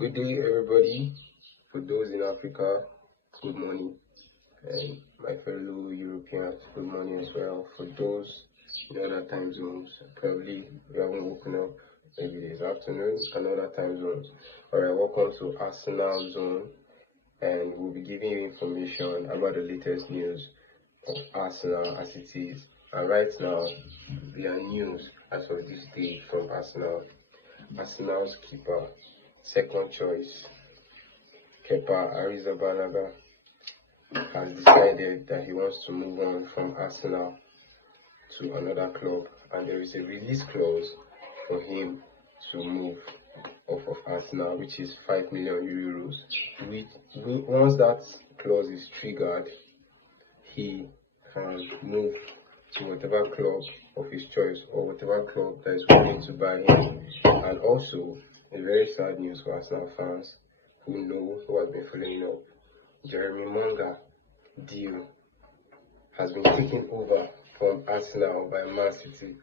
Good day, everybody. For those in Africa, good morning. And my fellow Europeans, good morning as well. For those in other time zones, probably you haven't woken up, maybe this afternoon, and other time zones. Alright, welcome to Arsenal Zone, and we'll be giving you information about the latest news of Arsenal as it is. And right now, there are news as of this day from Arsenal. Arsenal's keeper, second choice, Kepa has decided that he wants to move on from Arsenal to another club, and there is a release clause for him to move off of Arsenal, which is 5 million euros. Once that clause is triggered, he can move to whatever club of his choice or whatever club that is willing to buy him. And also, a very sad news for Arsenal fans who have been following up. Jeremy Monga deal has been taken over from Arsenal by Man City.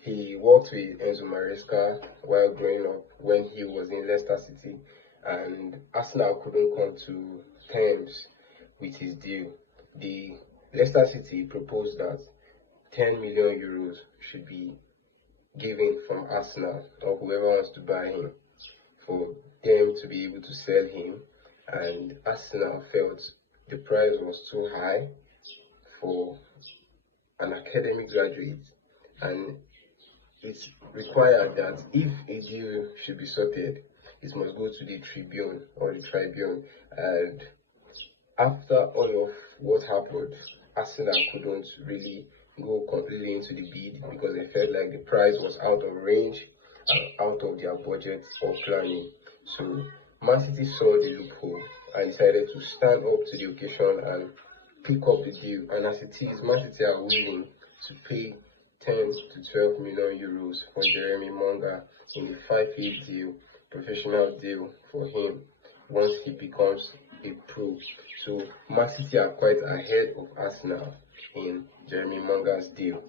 He worked with Enzo Maresca while growing up when he was in Leicester City, and Arsenal couldn't come to terms with his deal. The Leicester City proposed that 10 million euros should be given from Arsenal or whoever wants to buy him for them to be able to sell him, and Arsenal felt the price was too high for an academic graduate, and it's required that if a deal should be sorted, it must go to the Tribune or the Tribune. And after all of what happened, Arsenal couldn't really go completely into the bid because they felt like the price was out of range and out of their budget or planning. So Man City saw the loophole and decided to stand up to the occasion and pick up the deal. And as it is, Man City are willing to pay 10 to 12 million euros for Jeremy Monga in a 5-year deal, professional deal for him once he becomes a pro. So Man City are quite ahead of Arsenal in Jeremy Monga's deal.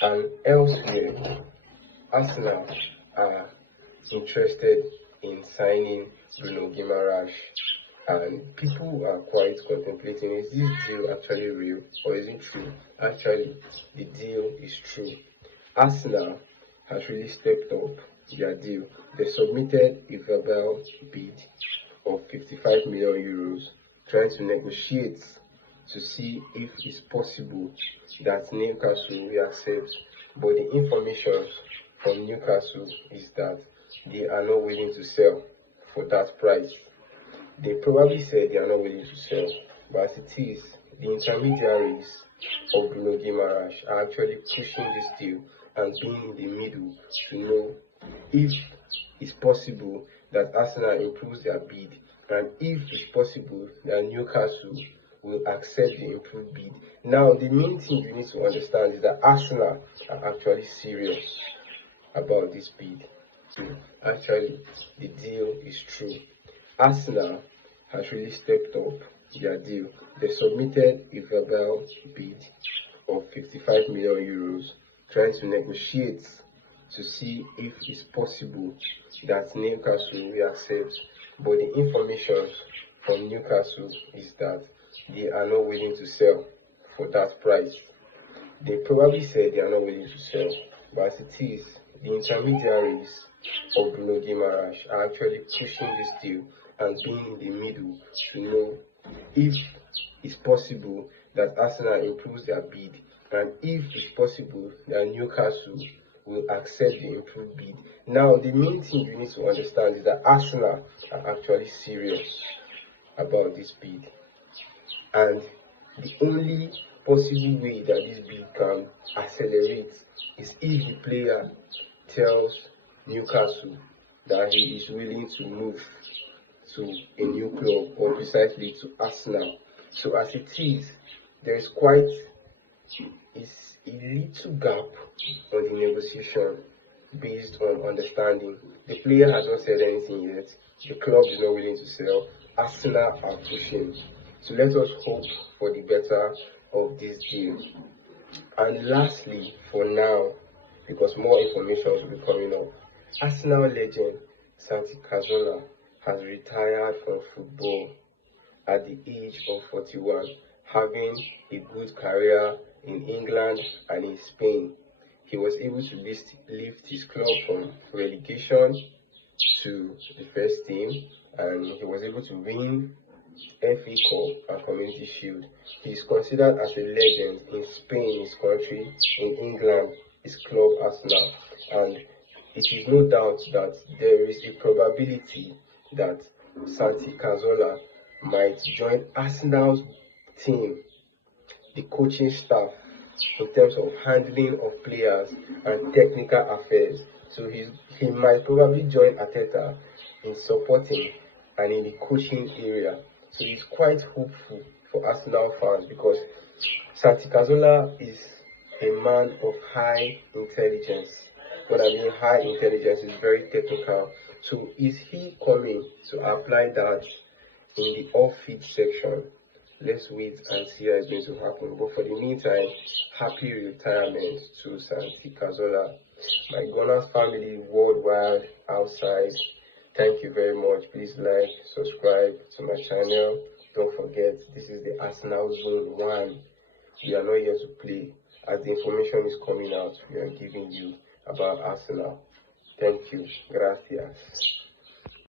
And elsewhere, Arsenal are interested in signing Bruno, and people are quite contemplating, is this deal actually real or is it true? Actually, the deal is true. Arsenal has really stepped up their deal. They submitted a verbal bid of 55 million euros, trying to negotiate to see if it's possible that Newcastle will accept. But the information from Newcastle is that they are not willing to sell for that price. They probably said they are not willing to sell, but as it is, the intermediaries of Bruno are actually pushing this deal and being in the middle to know if it's possible that Arsenal improves their bid, and if it's possible that Newcastle will accept the improved bid. Now, the main thing you need to understand is that Arsenal are actually serious about this bid. So, actually, the deal is true. Arsenal has really stepped up their deal. They submitted a verbal bid of 55 million euros, trying to negotiate to see if it's possible that Newcastle will accept. But the information from Newcastle is that they are not willing to sell for that price. They probably said they are not willing to sell, but as it is, the intermediaries of Bruno are actually pushing this deal and being in the middle to know if it's possible that Arsenal improves their bid, and if it's possible that Newcastle will accept the improved bid. Now, the main thing you need to understand is that Arsenal are actually serious about this bid, and the only possible way that this bid can accelerate is if the player tells Newcastle that he is willing to move to a new club, or precisely to Arsenal. So as it is, there is quite a little gap on the negotiation based on understanding. The player has not said anything yet. The club is not willing to sell. Arsenal are pushing. So let us hope for the better of this deal. And lastly, for now, because more information will be coming up, Arsenal legend Cazorla has retired from football at the age of 41, having a good career in England and in Spain. He was able to lift his club from relegation to the first team, and he was able to win FA Cup and Community Shield. He is considered as a legend in Spain, his country, in England, his club Arsenal, and it is no doubt that there is a probability that Santi Cazorla might join Arsenal's team, the coaching staff, in terms of handling of players and technical affairs. So he might probably join Arteta in supporting and in the coaching area. So he's quite hopeful for Arsenal fans because Santi Cazorla is a man of high intelligence. When I mean high intelligence, is very technical. So is he coming to apply that in the off-field section? Let's wait and see how it's going to happen. But for the meantime, happy retirement to Santi Cazorla. My Gunners family worldwide, outside, thank you very much. Please like, subscribe to my channel. Don't forget, this is the Arsenal Zone 1. We are not here to play. As the information is coming out, we are giving you about Arsenal. Thank you. Gracias.